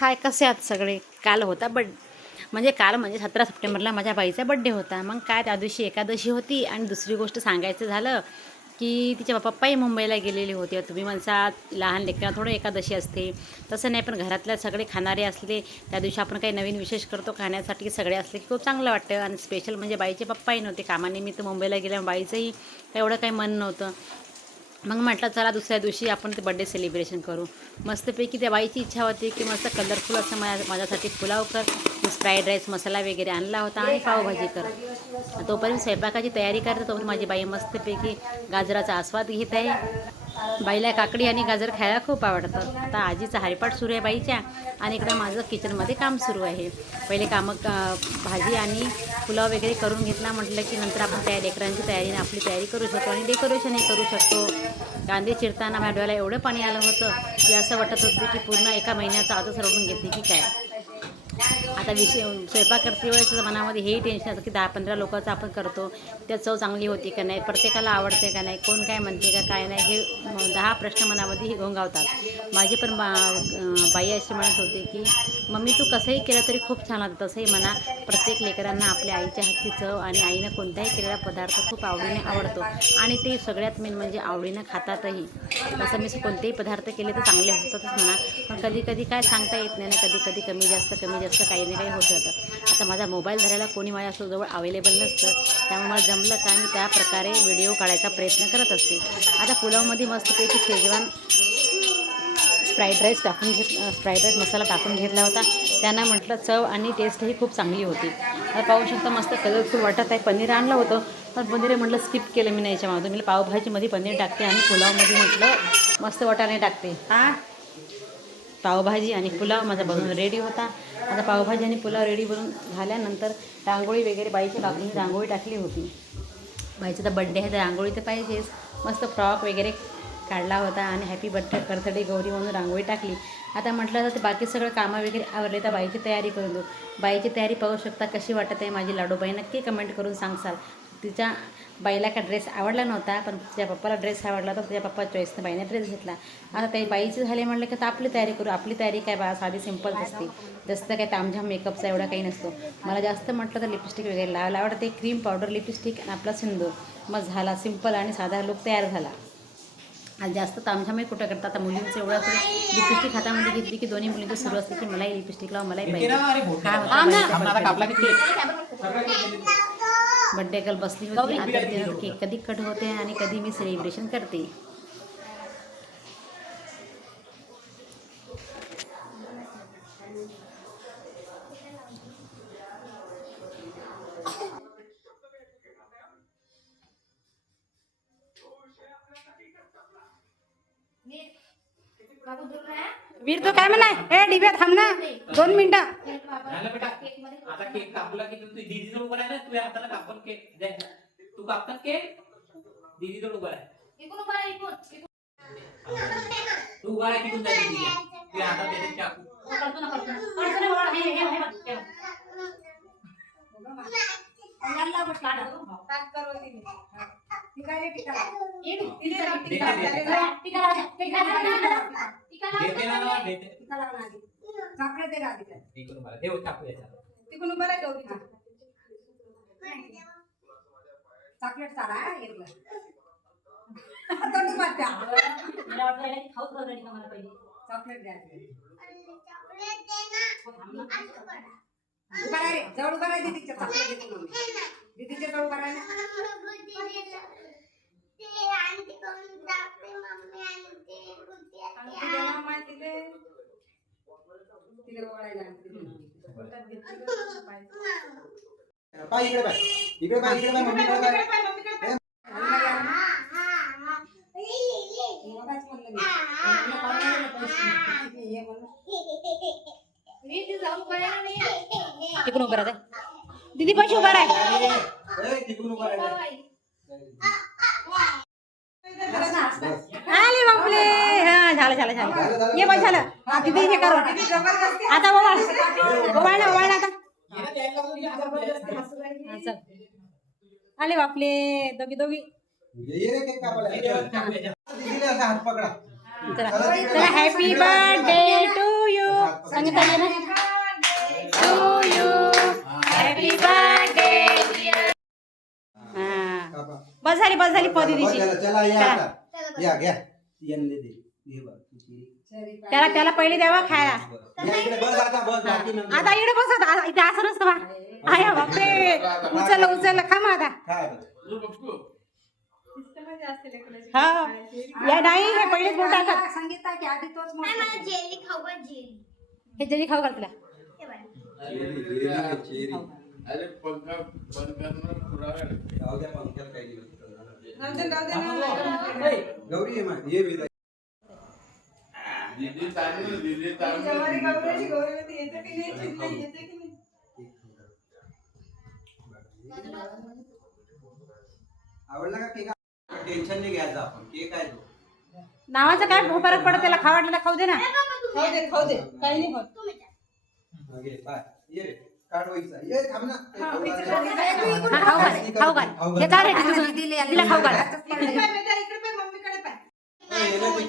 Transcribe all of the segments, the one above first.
हाय कसे आहात सगळे? काल होता बड म्हणजे काल म्हणजे सतरा सप्टेंबरला माझ्या बाईचा बड्डे होता. मग काय त्या दिवशी एकादशी होती आणि दुसरी गोष्ट सांगायचं झालं की तिचे पप्पाही मुंबईला गेलेले होते. तुम्ही म्हणसात लहान लेकरांना थोडं एकादशी असते. तसं नाही पण घरातल्या सगळे खाणारे असले. त्या दिवशी आपण काही नवीन विशेष करतो खाण्यासाठी सगळे असले की खूप चांगलं वाटतं. आणि स्पेशल म्हणजे बाईचे पप्पाही नव्हते कामानिमित्त मुंबईला गेल्या बाईचंही एवढं काही मन नव्हतं. मग म्हटलं चला दुसऱ्या दिवशी आपण ते बड्डे सेलिब्रेशन करू. मस्तपैकी त्या बाईची इच्छा होती की मस्त कलरफुल असं माझ्या माझ्यासाठी पुलाव कर. फ्राईड राईस मसाला वगैरे आणला होता आणि पावभाजी कर. तोपर्यंत स्वयंपाकाची तयारी करते तोपर्यंत माझी बाई मस्तपैकी गाजराचा आस्वाद घेत आहे. बाईला काकडी आणि गाजर खायला खूप आवडतं. आता आजीचा हरिपाठ सुरू आहे बाईच्या आणि इकडं माझं किचनमध्ये काम सुरू आहे. पहिले कामं भाजी आणि पुलाव वगैरे करून घेतला. म्हटलं की नंतर आपण त्या लेकरांची तयारीने आपली तयारी करू शकतो आणि डेकोरेशनही करू शकतो. कांदे चिरताना माझ्या डोळ्याला एवढं पाणी आलं होतं की असं वाटत होतं की पूर्ण एका महिन्याचा आजच रडून घेतली की काय. आता विषय स्वयंपाक करते वेळेस मनामध्ये हेही टेन्शन असतं की दहा पंधरा लोकांचं आपण करतो त्या चव चांगली होती का नाही प्रत्येकाला आवडते का नाही कोण काय म्हणते का काय नाही हे दहा प्रश्न मनामध्ये घोंगावतात माझी पण बा बाई अशी म्हणत होते की मम्मी तू कसंही केलं तरी खूप छान होतं तसंही म्हणा. प्रत्येक लेकरांना आपल्या आईच्या हातची चव आणि आईनं कोणताही केलेला पदार्थ खूप आवडीने आवडतो. आणि ते सगळ्यात मेन म्हणजे आवडीनं खातातही. तसं मी कोणतेही पदार्थ केले तर चांगले होतातच म्हणा. पण कधी कधी काय सांगता येत नाही ना कधी कधी कमी जास्त कमी जास्त काही ना काही होत जातं आता माझा मोबाईल धरायला कोणी माझ्याजवळ अवेलेबल नसतं त्यामुळे मला जमलं का मी त्या प्रकारे व्हिडिओ काढायचा प्रयत्न करत असते. आता पुलावमध्ये मस्तपैकी शेजवान फ्राईड राईस टाकून घेत फ्राईड राईस मसाला टाकून घेतला होता. त्यांना म्हटलं चव आणि टेस्टही खूप चांगली होती. आता पाहू शकता मस्त कलरफुल वाटत आहे. पनीर आणलं होतं पण पनीर म्हटलं स्किप केलं मी नाही याच्यामध्ये मी पावभाजीमध्ये पनीर टाकते आणि पुलावमध्ये म्हटलं मस्त वाटाणे टाकते. हां? पावभाजी आणि पुलाव माझा बनवून रेडी होता. आता पावभाजी आणि पुलाव रेडी बनवून झाल्यानंतर रांगोळी वगैरे बाईच्या बाबतीत रांगोळी टाकली होती. बाईचा तर बड्डे आहे तर रांगोळी तर पाहिजेच. मस्त फ्रॉक वगैरे काढला होता आणि हॅपी बर्थडे बर्थडे गौरी म्हणून रांगोळी टाकली. आता म्हटलं तर बाकी सगळं कामं वगैरे आवरले तर बाईची तयारी करून देऊ. बाईची तयारी पाहू शकता कशी वाटत आहे माझी लाडूबाई. नक्की कमेंट करून सांगसाल. तिच्या बाईला का ड्रेस आवडला नव्हता पण तिच्या पप्पाला ड्रेस आवडला तर तिच्या पप्पा चॉईसनं बाईने ड्रेस घेतला. आता ते बाईचे झाले म्हटलं की तर आपली तयारी करू आपली तयारी काय बा साधी सिंपल असते. जास्त काही तामझाम मेकअपचा एवढा काही नसतो. मला जास्त म्हटलं तर लिपस्टिक वगैरे लावायला आवडते क्रीम पावडर लिपस्टिक आणि आपला सिंदूर. मग झाला सिंपल आणि साधा लुक तयार झाला. आणि जास्त तामझामही कुठं करतात आता मुलींचं एवढं असं लिपस्टिक हातामध्ये घेतली की दोन्ही मुलींचं सुरू असते की मलाही लिपस्टिक लावा मलाही पाहिजे. हा बड्डे गर्ल बसली होती आता तिनं केक कधी कट होते आणि कधी मी सेलिब्रेशन करते वीर तो काय म्हणाय ए डिब्या थांब ना। दोन मिनिटं। आता केक कापला की तू दीदी जवळ उभा आहे ना तुझ्या हाताला कापून केक. दे. तू कापतात केक? दीदी जवळ उभा आहे तू उभा आहे तिकडून जा दीदी तुझ्या हातात देते चाकू देते. ना इकडून उभा आहे. देव चाकू याच्यात चॉकलेट सारा घेतलं चॉकलेट द्यायचं उभा राहा रे जवळ उभा राहा दीदीच्या चॉकलेट दीदीच्या जवळ उभा राहा ना. तिला ओवाळायला आणते. पाय इकडे पाय इकडे पाय इकडे पाय मम्मीकडे पाय मगाच म्हणलं मी. मम्मीला पाठवलेलं पैसे. ये म्हणून. तिकडून उभं राहते दीदी पैसे उभा राह ए, तिकडून उभा राहा. बस ना, बस. आले बापले हा झालं झालं झालं. ये बाई झालं. हा दीदी हे करू. आता ना ओवाळ ना आता. हा, चल. आले बापले दोघी दोघी. असा हात पकडा चला. चला happy birthday to you Sangeeta ये ना टू यू हॅपी बर्थडे हा. कापा. बस झाली बस झाली बस पदीची झालं, चला या आता. या घ्या. यांना दे बघ. त्याला त्याला पहिले द्यावा खायला. आता इकडे बस आता इथे असं नसतं बा. आया बापरे. उचललं उचललं. खा मग आता. हा. या नाही हे पहिलेच बोट टाकत संगीता की आधी तोच मोठा मला जेली खाऊ का जेली? हे जरी खाऊ घाल तुला. हे. अरे पंखा बंद करणार जाऊ द्या काही गौरी आवडला का केक? टेन्शन नाही घ्यायचं आपण. केक आहे तो. नावाचा काय? फरक पडत त्याला. वाटलं तर खाऊ दे ना. खाऊ दे खाऊ दे. काही नाही तुम्ही जा. हा, घे, बाय. ये रे, काढ वहीचा. ये, थांब ना. हा खाऊ घाल खाऊ घाल. हे तुझं तिला खाऊ घाल.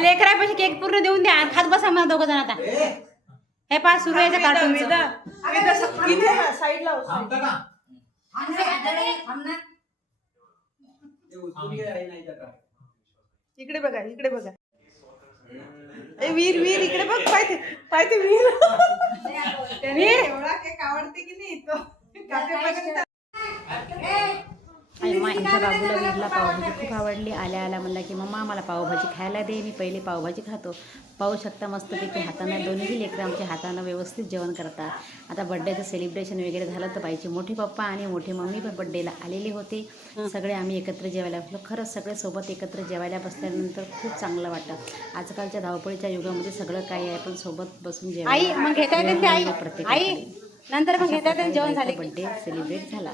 ह्या लेकरापाशी केक पूर्ण देऊन द्या आणि खात बसा मला दोघं जण आता. हे पा सुरू आहे कार्टूनचं अगं, थांब ना. थांबता का? थांब रे, जरा थांब ना. ते उचलून घे, आहे नाही तर. इकडे बघा इकडे बघा. ए वीर वीर इकडे बघ पाहिजे पाहिजे वीर. त्याने एवढा केक आवडते की नाही तो? ह्यांच्या बाबूला वीरला पावभाजी खूप आवडली. आल्या आल्या म्हणला की मम्मा मला पावभाजी खायला दे मी पहिले पावभाजी खातो. पाहू शकता मस्तपैकी हातानं दोन्ही लेकरं आमच्या हातानं व्यवस्थित जेवण करतात. आता बड्डेचं सेलिब्रेशन वगैरे झालं तर पाहिजे मोठे पप्पा आणि मोठे मम्मी पण बड्डेला आलेले होते. सगळे आम्ही एकत्र जेवायला बसलो. खरंच सगळे सोबत एकत्र जेवायला बसल्यानंतर खूप चांगलं वाटतं आजकालच्या धावपळीच्या युगामध्ये सगळं काही आहे पण सोबत बसून आई आई? नंतर मग घेता येते जेवण झाले? बड्डे सेलिब्रेट झाला.